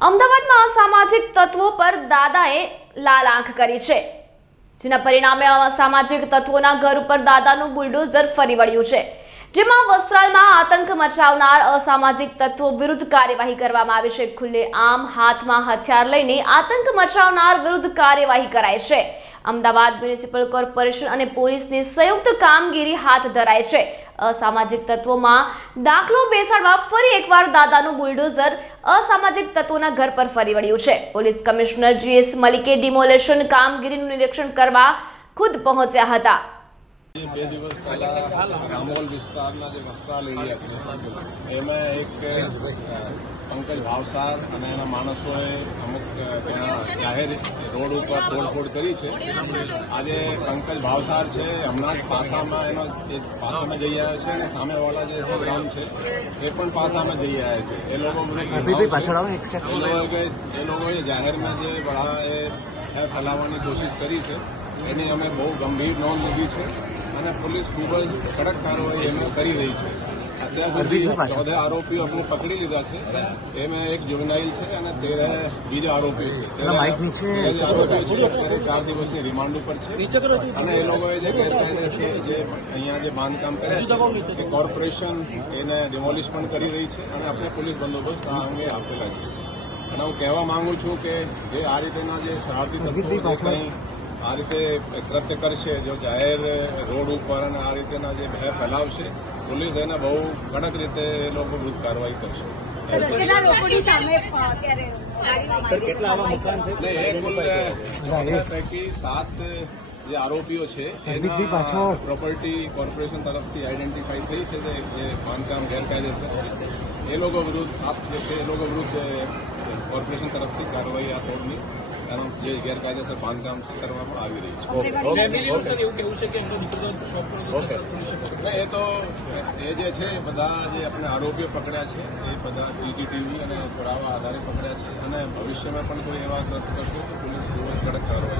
અમદાવાદમાં અસામાજિક તત્વો પર દાદાએ લાલ આંખ કરી છે. જેના પરિણામે અસામાજિક તત્વોના ઘર ઉપર દાદાનું બુલડોઝર ફરી વળ્યું છે. જેમાં વસ્ત્રાલમાં આતંક મચાવનાર અસામાજિક તત્વો વિરુદ્ધ કાર્યવાહી કરવામાં આવી છે. ખુલ્લે આમ હાથમાં હથિયાર લઈને આતંક મચાવનાર વિરુદ્ધ કાર્યવાહી કરાઈ છે. અમદાવાદ મ્યુનિસિપલ કોર્પોરેશન અને પોલીસની સંયુક્ત કામગીરી હાથ ધરાય છે. અસામાજિક તત્વોમાં દાખલો બેસાડવા ફરી એકવાર દાદાનું બુલડોઝર અસામાજિક તત્વોના ઘર પર ફરી વળ્યું છે. પોલીસ કમિશનર જીએસ મલિકે ડિમોલેશન કામગીરીનું નિરીક્ષણ કરવા ખુદ પહોંચ્યા હતા. બે દિવસ પહેલા રામોલ વિસ્તારના જે વસ્ત્રાલ એમાં એક પંકજ ભાવસાર અને એના માણસોએ અમુક ત્યાં જાહેર રોડ ઉપર તોડફોડ કરી છે. આજે પંકજ ભાવસાર છે હમણાં જ પાસામાં એનો એ પાસામાં જઈ આવ્યા છે અને સામેવાળા જે ગામ છે એ પણ પાસામાં જઈ આવ્યા છે. એ લોકો. એ લોકોએ એ લોકોએ જાહેરમાં જે બળા એ ફેલાવવાની કોશિશ કરી છે એની અમે બહુ ગંભીર નોંધ લીધી છે અને પોલીસ ખૂબ જ કડક કાર્યવાહી એમાં કરી રહી છે. અત્યાર. ચૌદ આરોપીઓ આપણે પકડી લીધા છે. એમાં એક જુવેનાઇલ છે અને તેર બીજા આરોપીઓ છે. આરોપીઓ છે? અત્યારે ચાર દિવસની રિમાન્ડ ઉપર છે. અને એ લોકોએ જે જે અહીંયા જે બાંધકામ કરે છે કોર્પોરેશન એને ડિમોલિશ પણ કરી રહી છે અને આપણે પોલીસ બંદોબસ્ત આ અંગે આપેલા છે. અને હું કહેવા માંગુ છું કે જે આ રીતેના જે શરાબી તત્વો કંઈ આ રીતે કૃત્ય કરશે જો જાહેર રોડ ઉપર અને આ રીતેના જે ભય ફેલાવશે પોલીસ એને બહુ કડક રીતે એ લોકો વિરુદ્ધ કાર્યવાહી કરશે. પૈકી સાત જે આરોપીઓ છે એના પ્રોપર્ટી કોર્પોરેશન તરફથી આઈડેન્ટિફાઈ થઈ છે જે બાંધકામ ગેરકાયદેસર છે. એ લોકો વિરુદ્ધ સાત જે છે એ લોકો વિરુદ્ધ કોર્પોરેશન તરફથી કાર્યવાહી આ તોડની કારણ જે ગેરકાયદેસર બાંધકામ છે કરવામાં આવી રહી છે. એટલે એ તો એ જે છે એ બધા જે આપણે આરોપીઓ પકડ્યા છે એ બધા સીસીટીવી અને પુરાવા આધારે પકડ્યા છે. અને ભવિષ્યમાં પણ કોઈ એવા કરશે તો પોલીસ કડક કાર્યવાહી